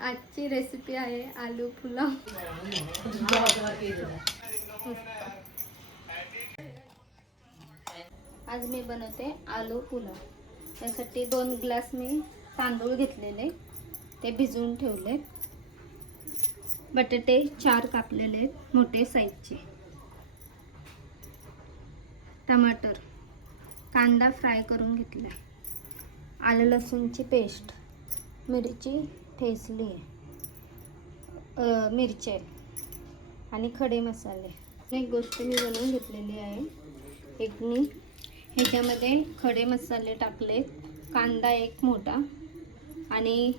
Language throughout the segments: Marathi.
आजची रेसिपी आहे आलू पुलाव। आज मी बनवते आलू पुलाव। त्यासाठी 2 ग्लास मी तांदूळ घेतलेले, ते भिजवून ठेवले। बटाटे 4 कापलेले मोठे साईजचे, टमाटर, कांदा फ्राय करून घेतला, आलं लसूणची पेस्ट, मिरची ठेचली आहे, मिरची आणि खडे मसाले। एक गोष्ट मी बनवून घेतलेली आहे। एक मी ह्याच्यामध्ये खडे मसाले टाकले, कांदा 1 मोठा आणि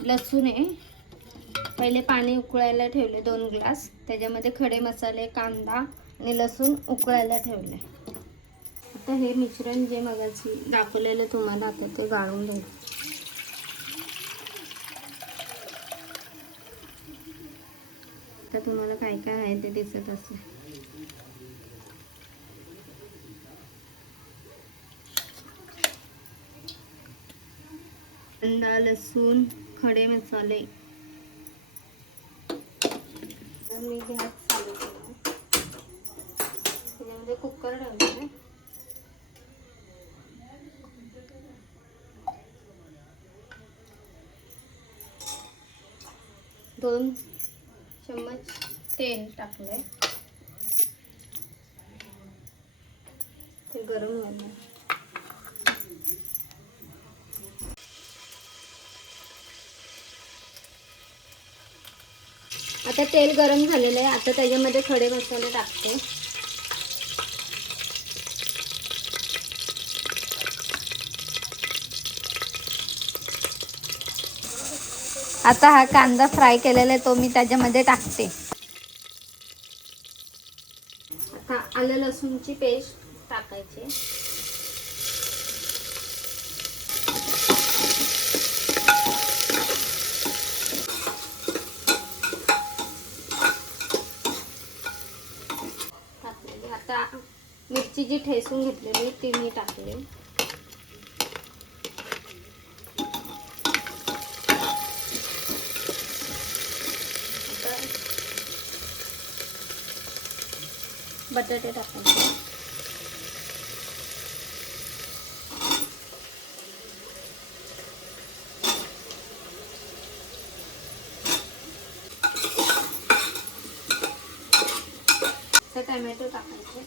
लसूण आहे। पहिले पाणी उकळायला ठेवले 2 ग्लास, त्याच्यामध्ये खडे मसाले, कांदा आणि लसूण उकळायला ठेवले। आता हे मिश्रण जे मगाशी दाखवलेलं तुम्हाला, आता ते गाळून घ्यायचं। आता तुम्हाला काय काय आहे ते दिसत असेल। कांदा, लसूण, खडे मसाले। मी गॅस चालू केला, त्याच्यामध्ये कुकर ठेवला, 2 चम्मच तेल टाकले, ते गरम झालं। आता तेल गरम झालेलं आहे, आता त्याच्यामध्ये खडे मसाले टाकते। आता हा कांदा फ्राय केलेला आहे तो मी त्याच्यामध्ये टाकते। आता आलं लसूणची पेस्ट टाकायची, आता मिरची जी ठेचून घेतलेली ती मी टाकली। आता बटाटे टाकायचे, टोमॅटो टाकायचे,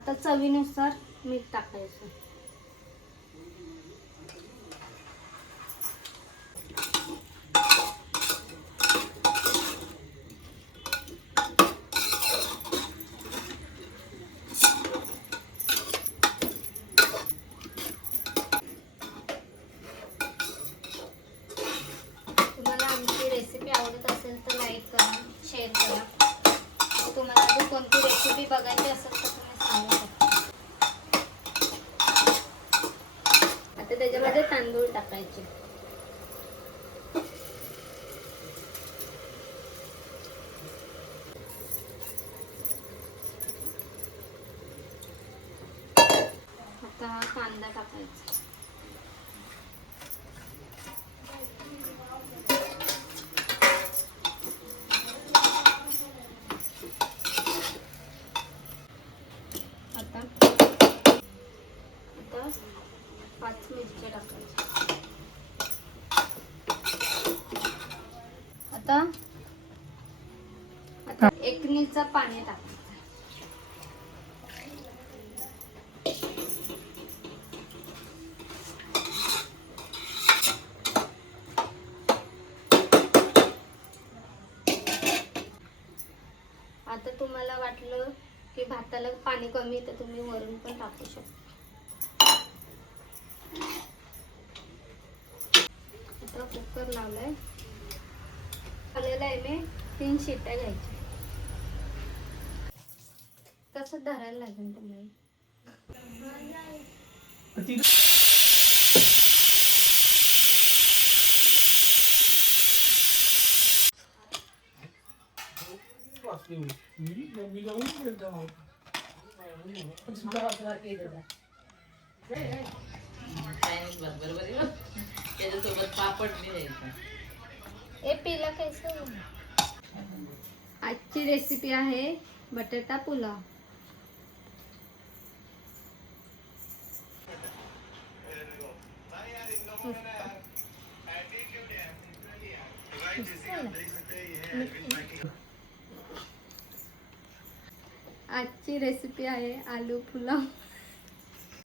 आता चवीनुसार मीठ टाकायचं। तुम्हाला आमची रेसिपी आवडत असेल तर लाईक करा, शेअर करा। तुम्हाला अजून कोणती रेसिपी बघायची असेल तर तुम्ही सांगू शकता। आता त्याच्यामध्ये तांदूळ टाकायचे, आता कांदा टाकायचा, आता 5 मिरच्या टाकायच्या, आता 1 नीचा पाणी टाकायचं, आता तुम्हाला वाटलं की भाताला पाणी कमी तर तुम्ही वरून पण टाकू शकता। आता कुकर लावलाय, आलेला आहे मी 3 शिट्ट्या घ्यायच्या। कसं धरायला लागेल तुम्हाला। त्याच्यासोबत पापड नाही द्यायचा. ए पिला कैसे. आजची रेसिपी आहे बटाटा पुलाव. आजची रेसिपी आहे आलू पुलाव.